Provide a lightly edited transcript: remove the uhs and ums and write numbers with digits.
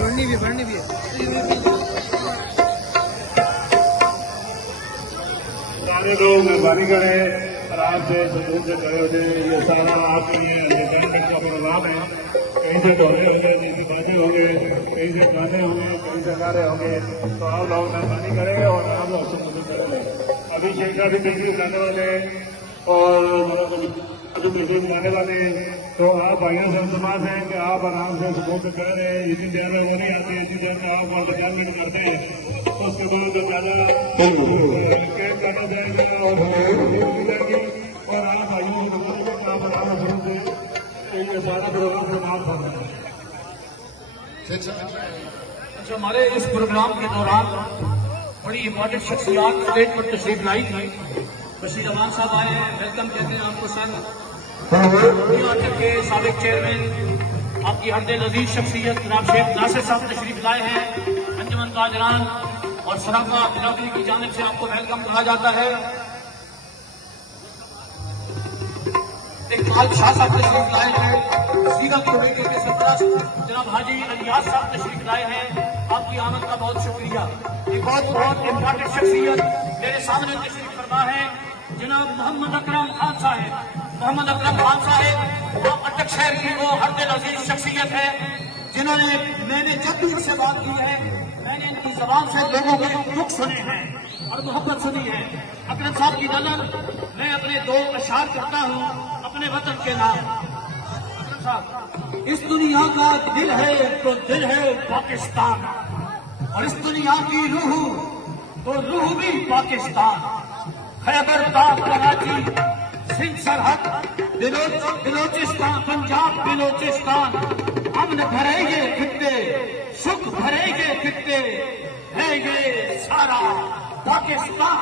بڑھنی بھی ہے سارے لوگ مہربانی کریں آرام سے سکون سے کھڑے ہو جائیں. یہ سارا آپ ہی ہے, یہ گورنمنٹ کا پروگرام ہے. کہیں سے ڈھولے ہوں گے, کہیں سے باجے ہوں گے, کہیں سے گانے ہوں گے, کہیں سے گانے ہوں گے. تو آپ لوگ مہربانی کریں اور آپ لوگ سکون کریں. ابھی شیخ بھی تشریف لانے والے اور ابھی تشریف لانے والے. تو آپ بھائیوں سے التماس ہے کہ آپ آرام سے سکون سے کر رہے ہیں. جتنی دیر میں وہ نہیں آتی اتنی دیر میں آپ وہاں 50 منٹ کرتے ہیں. اس کے بعد زیادہ کیک کاٹا جائے گا اور ملے گی. اور آپ بھائیوں کو بولیں گے کہ آپ آرام سے یہ سارا پروگرام سماپت کر رہے ہیں. اچھا, ہمارے اس پروگرام کے دوران بڑی امپورٹنٹ شخصیات اسٹیج پر تشریف لائی تھی. بشیر امان صاحب آئے ہیں, ویلکم کہتے ہیں آپ کو سر. کے سابق چیئرمین, آپ کی ہر دل عزیز شخصیت جناب شیخ ناصر صاحب تشریف لائے ہیں. انجمن تاجران اور سرافہ برادری کی جانب سے آپ کو ویلکم کہا جاتا ہے. اقبال شاہ صاحب تشریف لائے ہیں. سیرت کمیٹی کے سربراہ جناب حاجی الیاس صاحب تشریف لائے ہیں. آپ کی آمد کا بہت شکریہ. ایک بہت امپورٹنٹ شخصیت میرے سامنے تشریف فرما ہے جناب محمد اکرم خان صاحب. محمد اکرم خان صاحب اٹک شہر کی وہ ہر دل عزیز شخصیت ہے جنہوں نے, میں نے جب بھی ان سے بات کی ہے میں نے ان کی زبان سے لوگوں کے دکھ سنے ہیں اور محبت سنی ہے. اکرم صاحب کی نظر میں اپنے 2 اشعار کرتا ہوں اپنے وطن کے نام. اکرم صاحب, اس دنیا کا دل ہے تو دل ہے پاکستان, اور اس دنیا کی روح تو روح بھی پاکستان. خیبر پاک کراچی سندھ سرحد بلوچستان پنجاب بلوچستان, امن بھرے یہ خطے سکھ بھرے یہ خطے ہے یہ سارا پاکستان.